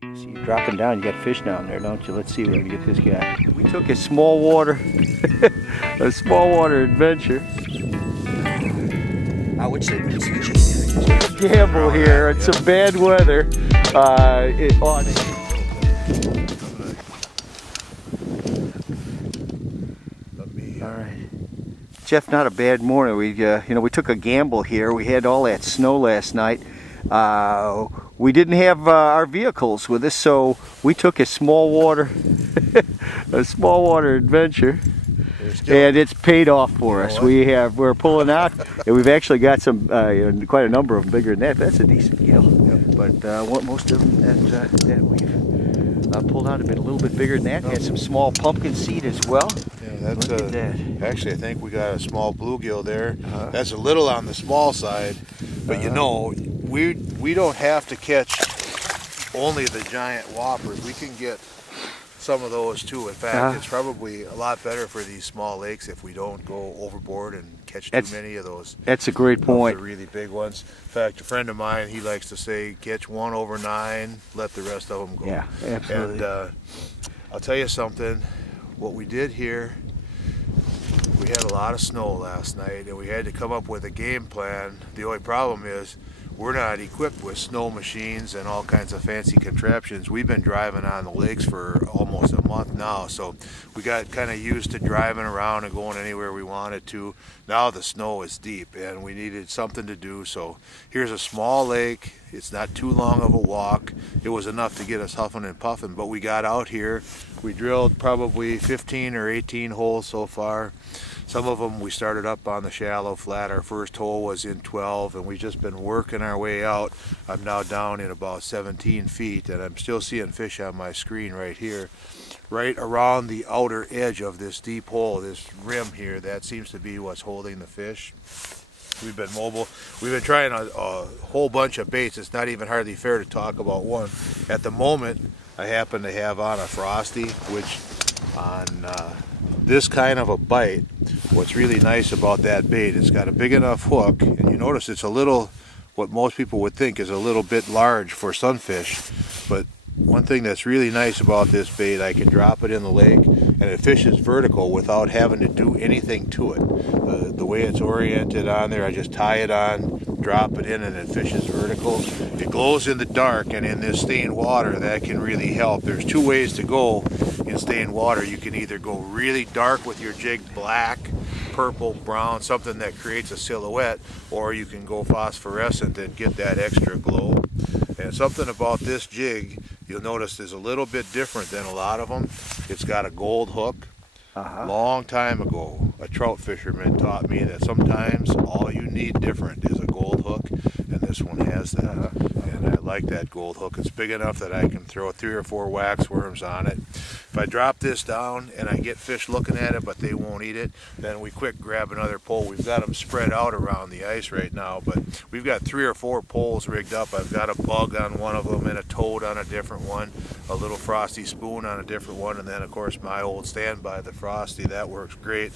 See you dropping down, you got fish down there, don't you? Let's see if we can get this guy. We took a small water, a small water adventure. I would say it's a gamble here. It's some bad weather. All right, Jeff. Not a bad morning. We took a gamble here. We had all that snow last night. We didn't have our vehicles with us, so we took a small water, a small water adventure, and it's paid off for us. We're pulling out, and we've actually got some quite a number of them bigger than that. That's a decent deal. Yep. But most of them that we've pulled out have been a little bit bigger than that. Had some small pumpkin seed as well. Yeah, that's actually I think we got a small bluegill there. That's a little on the small side, but you know, we don't have to catch only the giant whoppers. We can get some of those too. In fact, it's probably a lot better for these small lakes if we don't go overboard and catch too many of those. That's a great point. The really big ones. In fact, a friend of mine, he likes to say, catch 1 over 9, let the rest of them go. Yeah, absolutely. And I'll tell you something. What we did here, we had a lot of snow last night, and we had to come up with a game plan. The only problem is we're not equipped with snow machines and all kinds of fancy contraptions. We've been driving on the lakes for almost a month now, so we got kind of used to driving around and going anywhere we wanted to. Now the snow is deep and we needed something to do, so here's a small lake. It's not too long of a walk. It was enough to get us huffing and puffing, but we got out here. We drilled probably 15 or 18 holes so far. Some of them we started up on the shallow flat. Our first hole was in 12, and we've just been working our way out. I'm now down in about 17 feet, and I'm still seeing fish on my screen right here. Right around the outer edge of this deep hole, this rim here, that seems to be what's holding the fish. We've been mobile. We've been trying a whole bunch of baits. It's not even hardly fair to talk about one. At the moment, I happen to have on a Frosty, which on this kind of a bite, what's really nice about that bait, it's got a big enough hook, and you notice it's a little, what most people would think is a little bit large for sunfish, but one thing that's really nice about this bait, I can drop it in the lake and it fishes vertical without having to do anything to it. The way it's oriented on there, I just tie it on, drop it in, and it fishes vertical. It glows in the dark, and in this stained water that can really help. There's two ways to go in stained water. You can either go really dark with your jig, black, purple, brown, something that creates a silhouette, or you can go phosphorescent and get that extra glow. And something about this jig you'll notice is a little bit different than a lot of them. It's got a gold hook. Long time ago, a trout fisherman taught me that sometimes all you need different is a gold hook, and this one has that. And I like that gold hook. It's big enough that I can throw 3 or 4 wax worms on it. If I drop this down and I get fish looking at it but they won't eat it, then we quick grab another pole. We've got them spread out around the ice right now, but we've got 3 or 4 poles rigged up. I've got a bug on one of them and a toad on a different one, a little Frosty spoon on a different one, and then of course my old standby, the Frosty. That works great.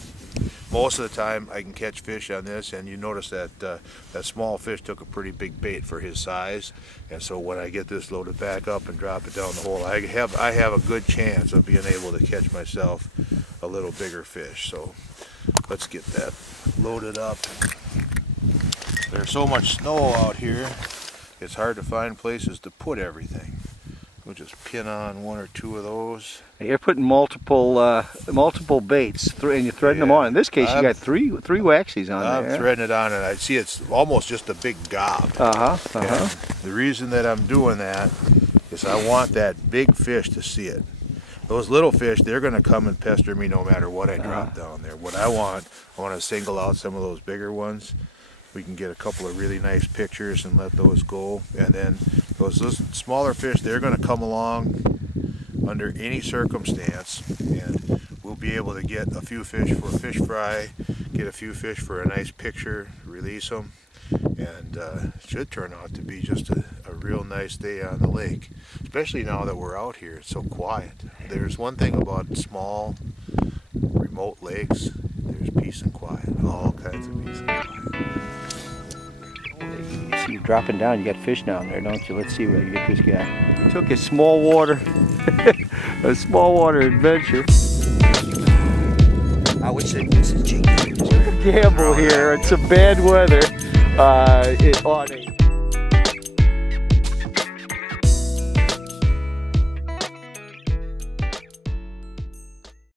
Most of the time I can catch fish on this, and you notice that that small fish took a pretty big bait for his size, and so when I get this loaded back up and drop it down the hole, I have a good chance of being able to catch myself a little bigger fish. So let's get that loaded up. There's so much snow out here, it's hard to find places to put everything. We'll just pin on 1 or 2 of those. You're putting multiple baits, and you're threading them on. In this case, you got three waxies on there. I'm threading it on, and I see it's almost just a big gob. And the reason that I'm doing that is I want that big fish to see it. Those little fish, they're going to come and pester me no matter what I drop down there. What I want to single out some of those bigger ones. We can get a couple of really nice pictures and let those go. And then those smaller fish, they're going to come along under any circumstance, and we'll be able to get a few fish for a fish fry, get a few fish for a nice picture, release them, and it should turn out to be just a real nice day on the lake, especially now that we're out here. It's so quiet. There's one thing about small, remote lakes, there's peace and quiet, all kinds of peace and quiet. see you dropping down. You got fish down there, don't you? Let's see what you get this guy. We took a small water adventure. I would say this is Jake. Gamble here. It's some bad weather on a